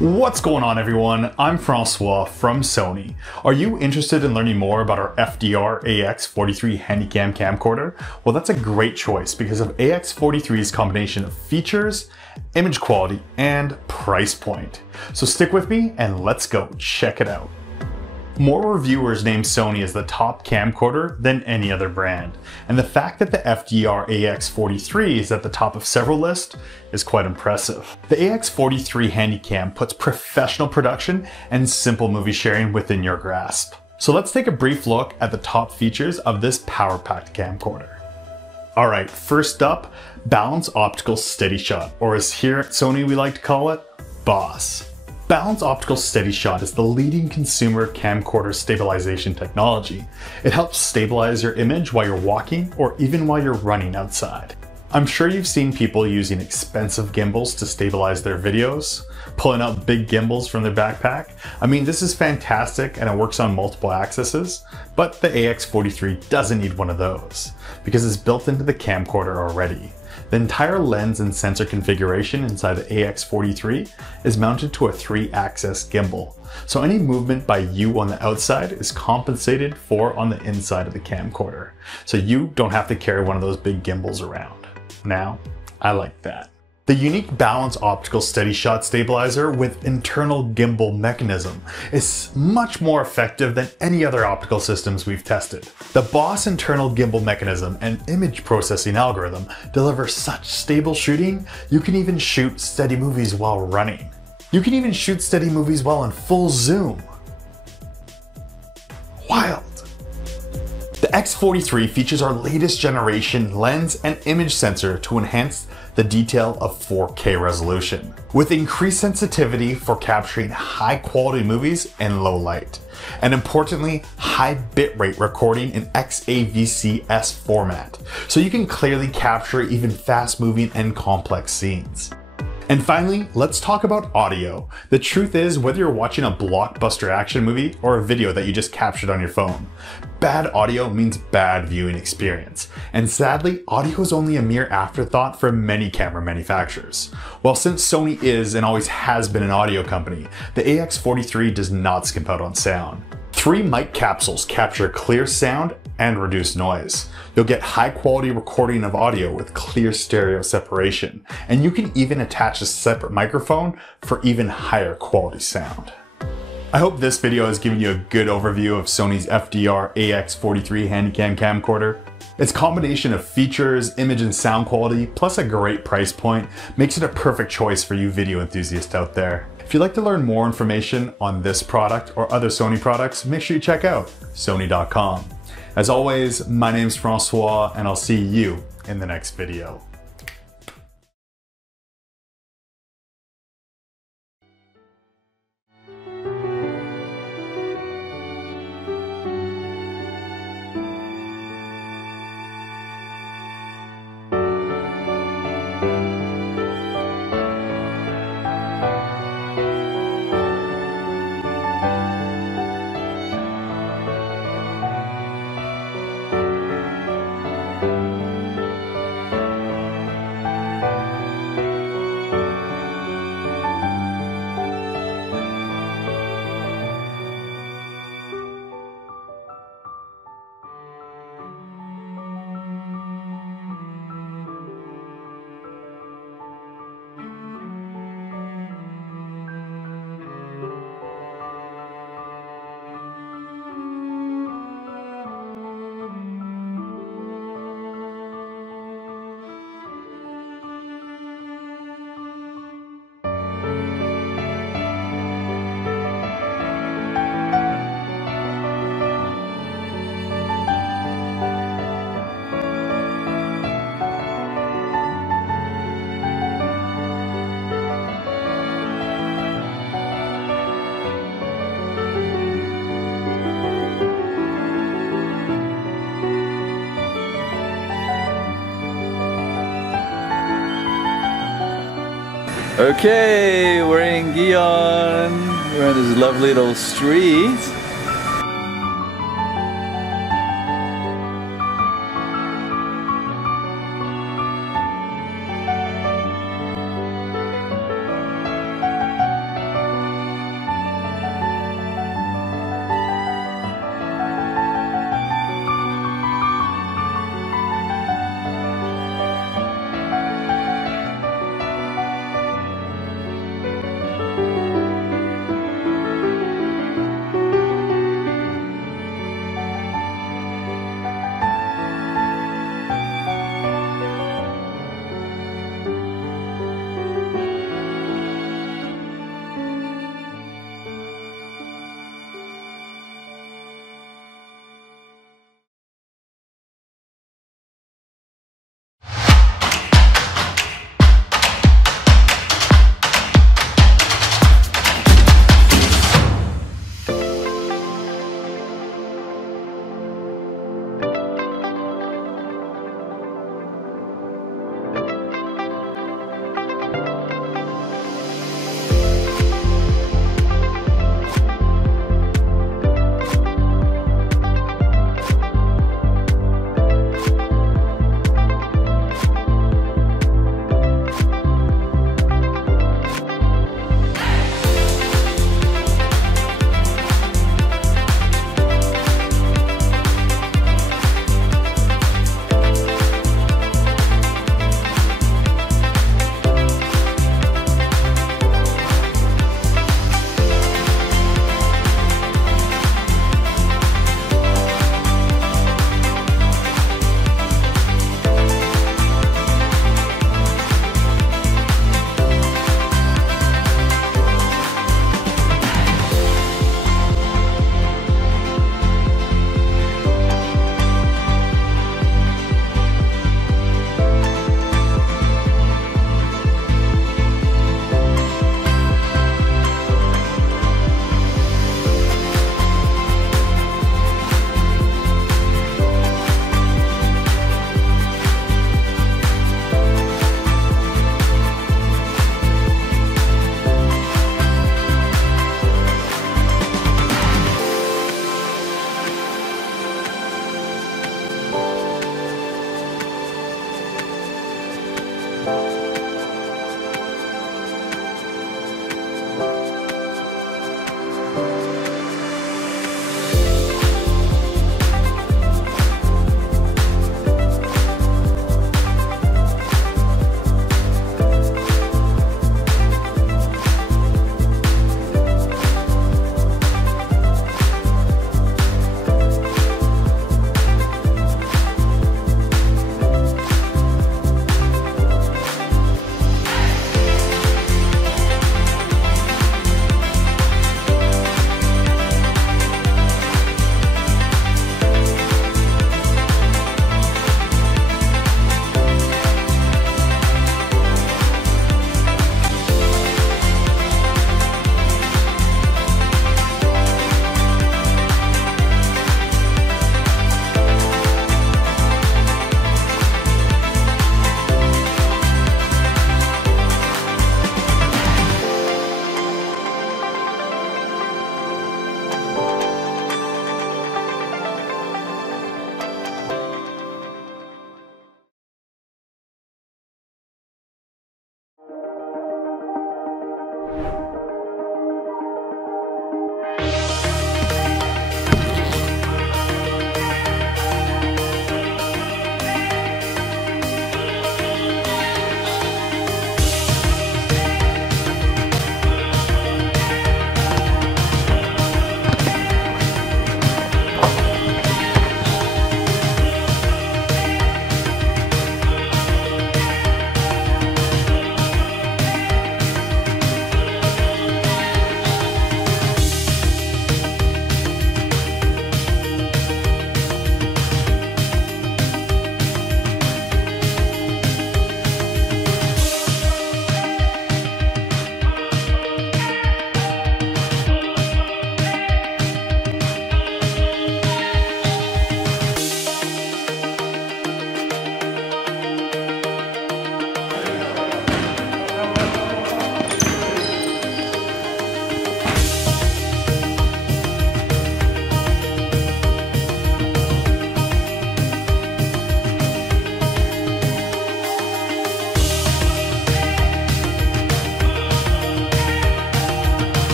What's going on, everyone? I'm Francois from Sony. Are you interested in learning more about our FDR AX43 Handycam camcorder? Well, that's a great choice because of AX43's combination of features, image quality, and price point. So stick with me and let's go check it out. More reviewers name Sony as the top camcorder than any other brand, and the fact that the FDR AX43 is at the top of several lists is quite impressive. The AX43 Handycam puts professional production and simple movie sharing within your grasp. So let's take a brief look at the top features of this power-packed camcorder. Alright, first up, Balance Optical Steady Shot, or as here at Sony we like to call it, BOSS. Balance Optical Steady Shot is the leading consumer camcorder stabilization technology. It helps stabilize your image while you're walking or even while you're running outside. I'm sure you've seen people using expensive gimbals to stabilize their videos, pulling out big gimbals from their backpack. I mean, this is fantastic and it works on multiple axes, but the AX43 doesn't need one of those because it's built into the camcorder already. The entire lens and sensor configuration inside the AX43 is mounted to a 3-axis gimbal, so any movement by you on the outside is compensated for on the inside of the camcorder, so you don't have to carry one of those big gimbals around. Now, I like that. The unique Balance Optical Steady Shot stabilizer with internal gimbal mechanism is much more effective than any other optical systems we've tested. The BOSS internal gimbal mechanism and image processing algorithm deliver such stable shooting, you can even shoot steady movies while running. You can even shoot steady movies while in full zoom. Wild. The X43 features our latest generation lens and image sensor to enhance the detail of 4K resolution, with increased sensitivity for capturing high quality movies in low light, and importantly, high bitrate recording in XAVCS format, so you can clearly capture even fast moving and complex scenes. And finally, let's talk about audio. The truth is, whether you're watching a blockbuster action movie or a video that you just captured on your phone, bad audio means bad viewing experience. And sadly, audio is only a mere afterthought for many camera manufacturers. Well, since Sony is and always has been an audio company, the AX43 does not skimp out on sound. 3 mic capsules capture clear sound and reduce noise. You'll get high quality recording of audio with clear stereo separation, and you can even attach a separate microphone for even higher quality sound. I hope this video has given you a good overview of Sony's FDR AX43 Handycam camcorder. Its combination of features, image and sound quality, plus a great price point makes it a perfect choice for you video enthusiasts out there. If you'd like to learn more information on this product or other Sony products, make sure you check out Sony.com. As always, my name's Francois, and I'll see you in the next video. Okay, we're in Guion. We're in this lovely little street.